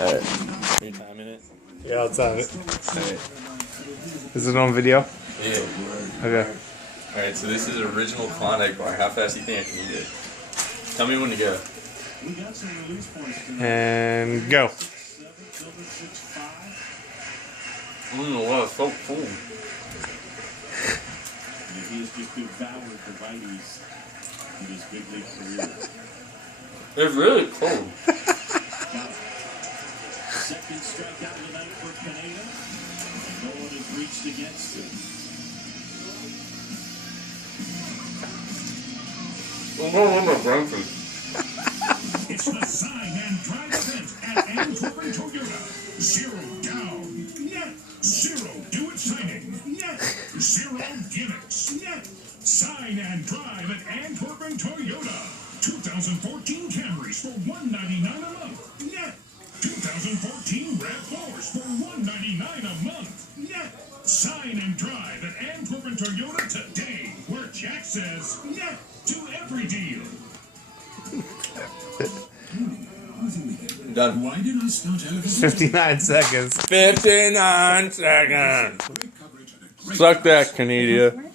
Alright. Are you timing it? Yeah, I'll time it. Alright. Is it on video? Yeah. Okay. Alright, so this is original Klondike bar. How fast do you think I can eat it? Tell me when to go. And go. Wow, it's so cool. He has just devoured the righties in his big league career. It's really cold. Second strikeout of the night for Pineda. No one has reached against him. It's the sign and drive event at Antwerp Toyota. 0 down. Net. 0 do it signing. Net. 0 gimmicks. Net. Sign and drive at Antwerp Toyota. 2014 Camrys for $199 a month. Net. 2014 RAV4s for $199 a month. Net. Sign and drive at Antwerp Toyota today, where Jack says net to every deal. Done. Why did I start television? 59 seconds. 59 seconds. Suck that, Canada.